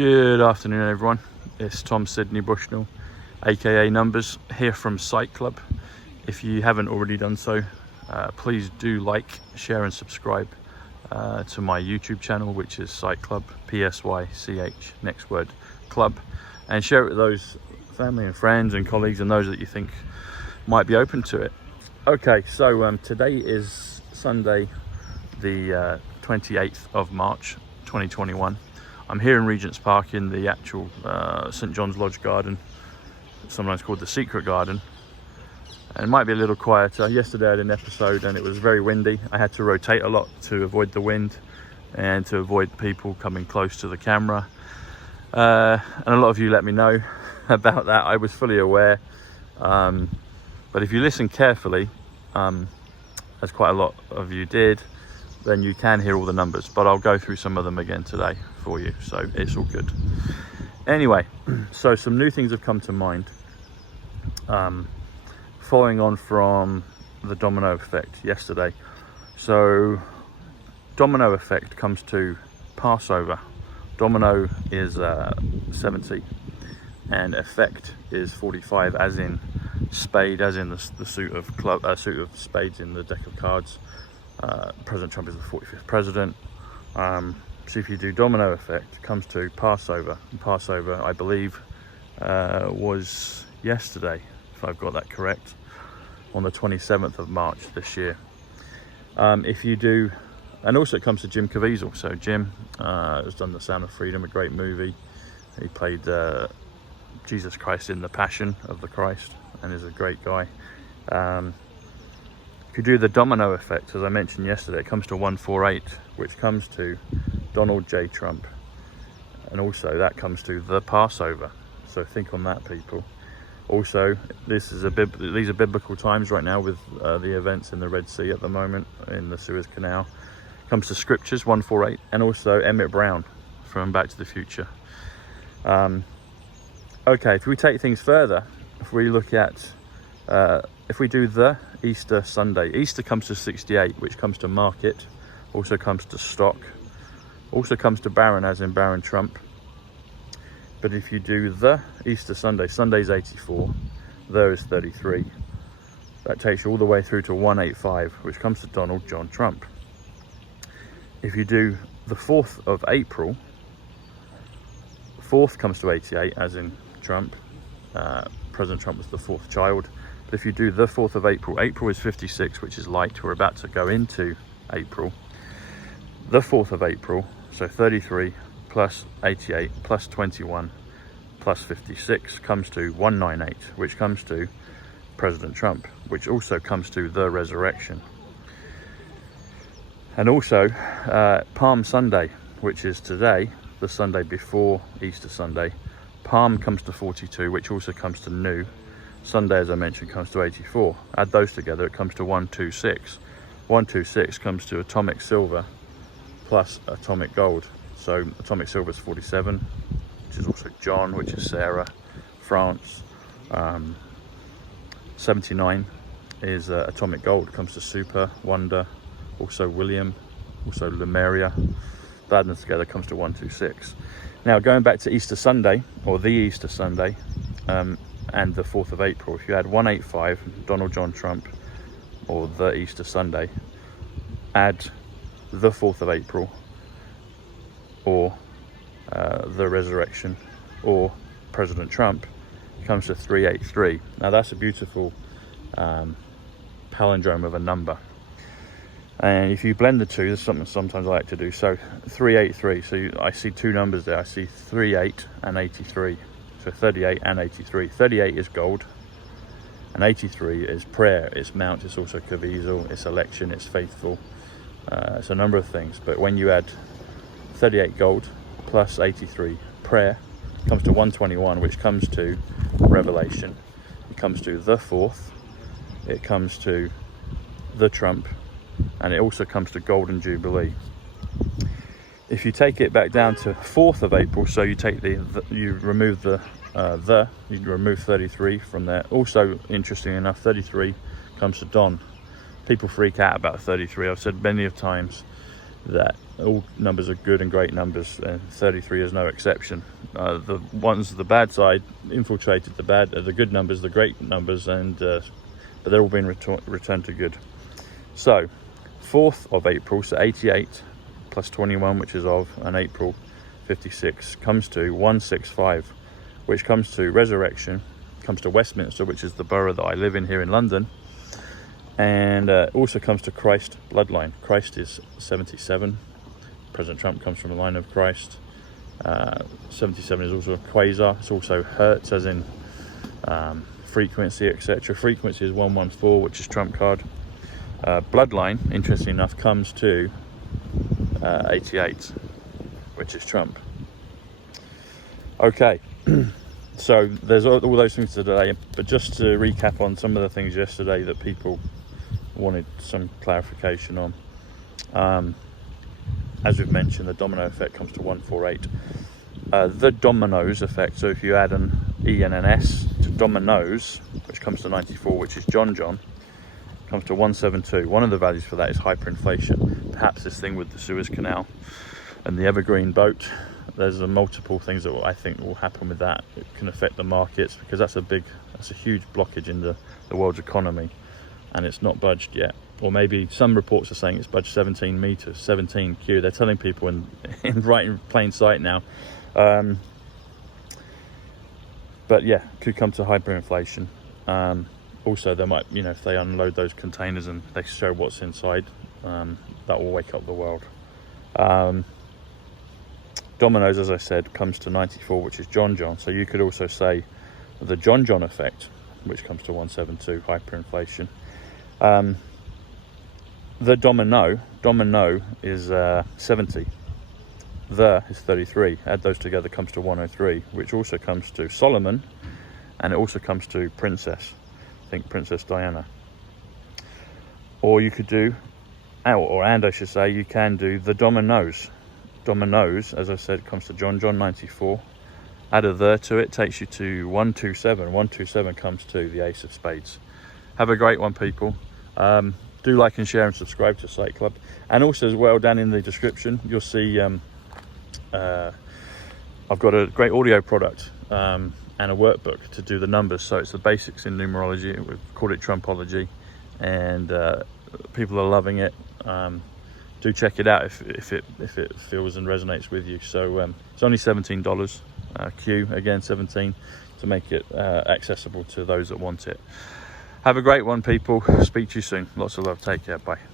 Good afternoon, everyone. It's Tom Sydney Bushnell, aka Numbers, here from Sight Club. If you haven't already done so, please do like, share and subscribe to my YouTube channel, which is Sight Club, PSYCH, next word, club, and share it with those family and friends and colleagues and those that you think might be open to it. Okay, so today is Sunday, the 28th of March 2021. I'm here in Regent's Park in the actual St John's Lodge garden, sometimes called the Secret Garden. And it might be a little quieter. Yesterday I had an episode and it was very windy. I had to rotate a lot to avoid the wind and to avoid people coming close to the camera. And a lot of you let me know about that. I was fully aware. But if you listen carefully, as quite a lot of you did, then you can hear all the numbers, but I'll go through some of them again today for you, so it's all good. Anyway, so some new things have come to mind, following on from the domino effect yesterday. So domino effect comes to Passover. Domino is 70 and effect is 45, as in spade, as in the suit of spades in the deck of cards. President Trump is the 45th president. So if you do domino effect, it comes to Passover. And Passover, I believe, was yesterday, if I've got that correct, on the 27th of March this year. If you do, and also it comes to Jim Caviezel. So Jim has done The Sound of Freedom, a great movie. He played Jesus Christ in The Passion of the Christ and is a great guy. If you do the domino effect, as I mentioned yesterday, it comes to 148, which comes to Donald J. Trump. And also that comes to the Passover. So think on that, people. Also, these are biblical times right now with the events in the Red Sea at the moment, in the Suez Canal. Comes to scriptures, 148, and also Emmett Brown from Back to the Future. Okay, if we take things further, if we look at, if we do the Easter Sunday, Easter comes to 68, which comes to market, also comes to stock, also comes to Baron, as in Baron Trump. But if you do the Easter Sunday, Sunday's 84, there is 33. That takes you all the way through to 185, which comes to Donald John Trump. If you do the 4th of April, 4th comes to 88, as in Trump. President Trump was the 4th child. But if you do the 4th of April, April is 56, which is light. We're about to go into April. The 4th of April, so 33 plus 88 plus 21 plus 56 comes to 198, which comes to President Trump, which also comes to the resurrection. And also Palm Sunday, which is today, the Sunday before Easter Sunday. Palm comes to 42, which also comes to new. Sunday, as I mentioned, comes to 84. Add those together, it comes to 126. 126 comes to atomic silver plus atomic gold. So atomic silver is 47, which is also John, which is Sarah, France. 79 is atomic gold, comes to super, wonder, also William, also Lemuria. Add them together comes to 126. Now going back to Easter Sunday, or the Easter Sunday, and the 4th of April, if you add 185, Donald John Trump, or the Easter Sunday, add the 4th of April, or the resurrection, or President Trump, it comes to 383. Now that's a beautiful palindrome of a number. And if you blend the two, there's something sometimes I like to do. So 383, so I see two numbers there. I see 38 and 83. So 38 and 83. 38 is gold, and 83 is prayer, it's mount, it's also Caviezel, it's election, it's faithful. It's a number of things. But when you add 38 gold plus 83 prayer, it comes to 121, which comes to Revelation. It comes to the 4th. It comes to the Trump. And it also comes to Golden Jubilee. If you take it back down to 4th of April, so you take you remove you remove 33 from there. Also, interesting enough, 33 comes to Don. People freak out about 33. I've said many of times that all numbers are good and great numbers, and 33 is no exception. The ones the bad side infiltrated the good numbers, the great numbers, and but they're all being returned to good. So 4th of April, so 88 plus 21, which is of, and April 56 comes to 165, which comes to resurrection, comes to Westminster, which is the borough that I live in here in London, and also comes to Christ bloodline. Christ is 77. President Trump comes from the line of Christ. 77 is also a quasar. It's also hertz, as in frequency, etc. Frequency is 114, which is trump card. Bloodline, interestingly enough, comes to 88, which is Trump. Okay, so there's all those things today, but just to recap on some of the things yesterday that people wanted some clarification on. As we've mentioned, the domino effect comes to 148. The dominoes effect, so if you add an E and an S to dominoes, which comes to 94, which is John, comes to 172. One of the values for that is hyperinflation. Perhaps this thing with the Suez Canal and the Evergreen boat, there's multiple things that I think will happen with that. It can affect the markets, because that's a huge blockage in the world's economy, and it's not budged yet. Or maybe some reports are saying it's budged 17 meters, 17 Q. They're telling people in right in plain sight now. But yeah, could come to hyperinflation. Also, they might, if they unload those containers and they show what's inside, that will wake up the world. Dominoes, as I said, comes to 94, which is John. So you could also say the John effect, which comes to 172, hyperinflation. The domino is 70. The is 33. Add those together comes to 103, which also comes to Solomon, and it also comes to Princess. I think Princess Diana. Or you could do, and I should say, you can do the dominoes. Dominoes, as I said, comes to John 94. Add a the to it, takes you to 127. 127 comes to the Ace of Spades. Have a great one, people. Do like and share and subscribe to Sight Club. And also as well, down in the description, you'll see I've got a great audio product and a workbook to do the numbers. So it's the basics in numerology. We've called it Trumpology, and people are loving it. Do check it out if it feels and resonates with you. So it's only $17. Q, again 17, to make it accessible to those that want it. Have a great one, people. Speak to you soon. Lots of love. Take care. Bye.